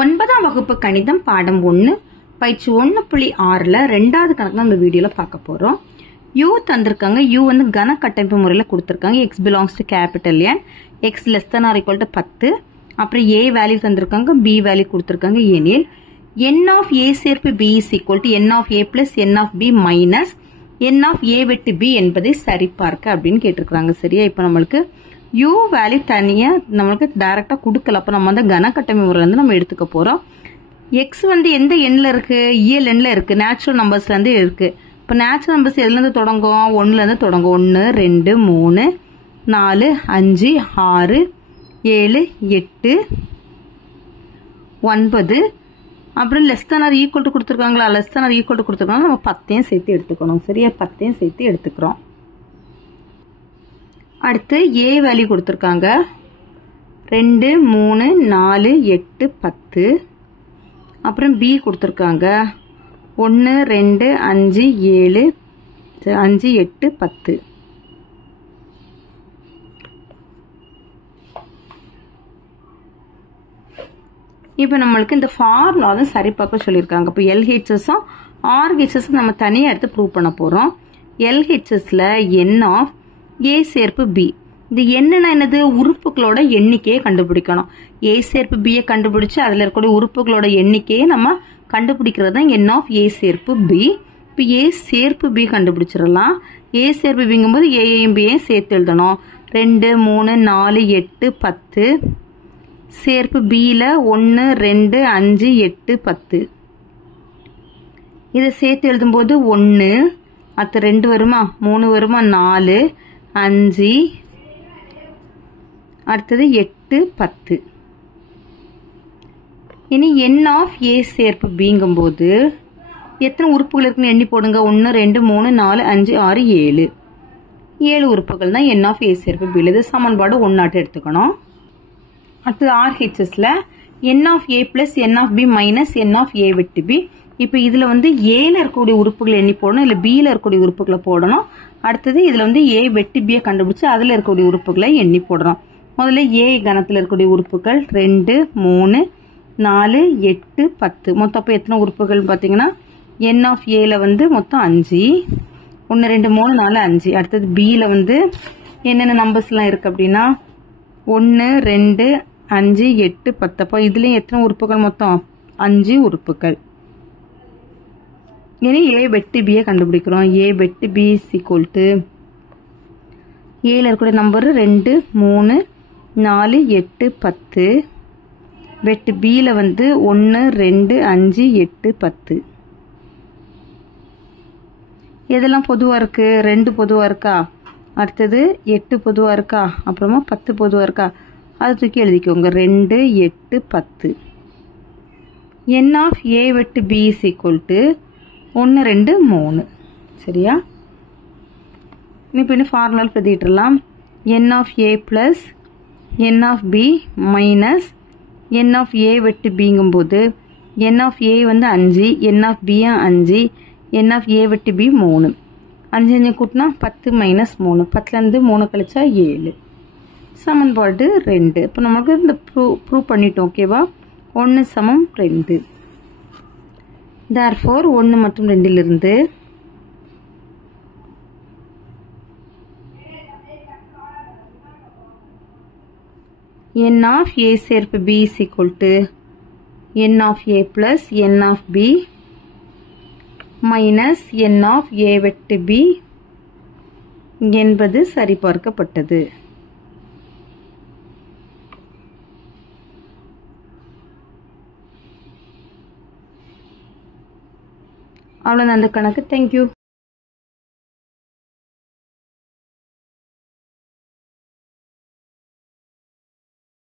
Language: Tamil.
ஒன்பதாம் வகுப்பு கணிதம் பாடம் 1 பயிற்சி 1.6ல ரெண்டாவது கணக்கு நம்ம வீடியோல பார்க்க போறோம். u தந்திருக்காங்க. u வந்து கன கட்டமைப்பு முறையில் கொடுத்திருக்காங்க. x belongs to capital N, x less than or equal to 10. அப்புறம் a வேல்யூ தந்திருக்காங்க, b வேல்யூ கொடுத்திருக்காங்க. எனில் n of a சேர்ப்பு b is equal to n of a plus n of b minus n of a வெட்டு b என்பதை சரிபார்க்க அப்படின்னு கேட்டிருக்காங்க. சரியா? இப்போ நம்மளுக்கு u வேல்யூ தனியா நம்மளுக்கு டைரக்டா கொடுக்கல. அப்ப நம்ம வந்து கன கட்டமைப்பு முறையில இருந்து நம்ம எடுத்துக்க போறோம். x வந்து எந்த எண்ல இருக்கு? இயல் எண்ல இருக்கு. நேச்சுரல் நம்பர்ஸ்ல இருந்து இருக்கு. இப்ப நேச்சுரல் நம்பர்ஸ் எதுல இருந்து தொடங்கும்? 1ல இருந்து தொடங்கும். 1 2 3 4 5 6 7 8 9. அப்புறம் less than or equal to கொடுத்திருக்காங்களா? Less than or equal to கொடுத்திருக்காங்க. நம்ம 10 சேர்த்து எடுத்துக்கணும். சரியா? 10 சேர்த்து எடுத்துக்கிறோம். அடுத்து a வேல்யூ கொடுத்திருக்காங்க. 2 3 4 8 10. அப்புறம் b கொடுத்திருக்காங்க. 1 2 5 7 5 8 10. இப்போ நம்மளுக்கு இந்த ஃபார்முலா தான் சரி பார்க்க சொல்லியிருக்காங்க. இப்போ எல்ஹெச்எஸும் ஆர்ஹெச்எஸும் நம்ம தனியாக எடுத்து ப்ரூவ் பண்ண போகிறோம். எல்ஹெச்எஸில் என் ஆஃப் ஏ சேர்ப்பு பி. இது என்னன்னா என்னது? உறுப்புகளோட எண்ணிக்கையை கண்டுபிடிக்கணும். ஏ சேர்ப்பு பியை கண்டுபிடிச்சு அதில் இருக்கக்கூடிய உறுப்புகளோட எண்ணிக்கையை நம்ம கண்டுபிடிக்கிறது தான் என் ஆஃப் ஏ சேர்ப்பு பி. இப்போ ஏ சேர்ப்பு பி கண்டுபிடிச்சிடலாம். ஏ சேர்ப்பு பிங்கும்போது ஏயும் பியையும் சேர்த்து எழுதணும். 2 3 4 8 10 சேர்ப்பு பியில் 1 2 5 8 10. இதை சேர்த்து எழுதும்போது 1 அடுத்து 2 வருமா, 3 வருமா, 4 5 அடுத்தது 8 10. இனி n ஆஃப் ஏ சேர்ப்பு பிங்கும்போது எத்தனை உறுப்புகள் இருக்குன்னு எண்ணி போடுங்க. 1 2 3 4 5 6 7. 7 உறுப்புகள் தான் n ஆஃப் ஏ சேர்ப்பு பி. இது சமன்பாடு 1 எடுத்துக்கணும். அடுத்தது ஆர்ஹெச்எஸ்ல n of A plus n of B minus n of A வெட்டு பி. இப்போ இதுல வந்து ஏல இருக்கக்கூடிய உறுப்புகளை எண்ணி போடணும், இல்ல பில இருக்கக்கூடிய உறுப்புகளை போடணும். அடுத்தது இதுல வந்து ஏ வெட்டு பியை கண்டுபிடிச்சு அதுல இருக்கக்கூடிய உறுப்புகளை எண்ணி போடணும். முதல்ல ஏ கணத்துல இருக்கக்கூடிய உறுப்புகள் 2 3 4 8 10. மொத்தம் அப்போ எத்தனை உறுப்புகள் பார்த்தீங்கன்னா n ஆஃப் ஏல வந்து மொத்தம் 5. 1 2 3 4 5. அடுத்தது பில வந்து என்னென்ன நம்பர்ஸ்லாம் இருக்கு அப்படின்னா 1 2 5 8 10. அப்போ இதுலயும் எத்தனை உறுப்புகள்? மொத்தம் 5 உறுப்புகள். இனி ஏ வெட்டு பியை கண்டுபிடிக்கிறோம். ஏ வெட்டு பி இஸ் ஈக்குவல் டு ஏல இருக்கக்கூடிய நம்பர் 2 3 4 8 10. வெட்டு பியில் வந்து 1 2 5 8 10. எதெல்லாம் பொதுவாக இருக்கு? 2 பொதுவாக இருக்கா, அடுத்தது 8 பொதுவாக இருக்கா, அப்புறமா 10 பொதுவாக இருக்கா. அதை தூக்கி எழுதிக்கோங்க. 2 8 10. n ஆஃப் ஏ வெட்டு பி இஸ் ஈக்குவல் டு 1 2 3. சரியா? இப்போ இன்னும் ஃபார்முலா எழுதிட்டுலாம். n of A plus n of B minus n of A வெட்டு பிங்கும்போது n ஆஃப் ஏ வந்து 5, n of B 5, n of A வெட்டு பி 3. 5 5 கூட்டினா 10 மைனஸ் 3. 10லேருந்து 3 கழிச்சா 7. சமன்பாடு 2. இப்போ நமக்கு இந்த ப்ரூவ் பண்ணிட்டோம். ஓகேவா? 1 சமம் 2. therefore 1 மற்றும் 2லிருந்து n ஆஃப் ஏ சேர்ப்பு b is equal to n of a plus n of b minus n of a வெட்டு b என்பது சரிபார்க்கப்பட்டது. அவ்வளோதான் அந்த கணக்கு. தேங்க்யூ.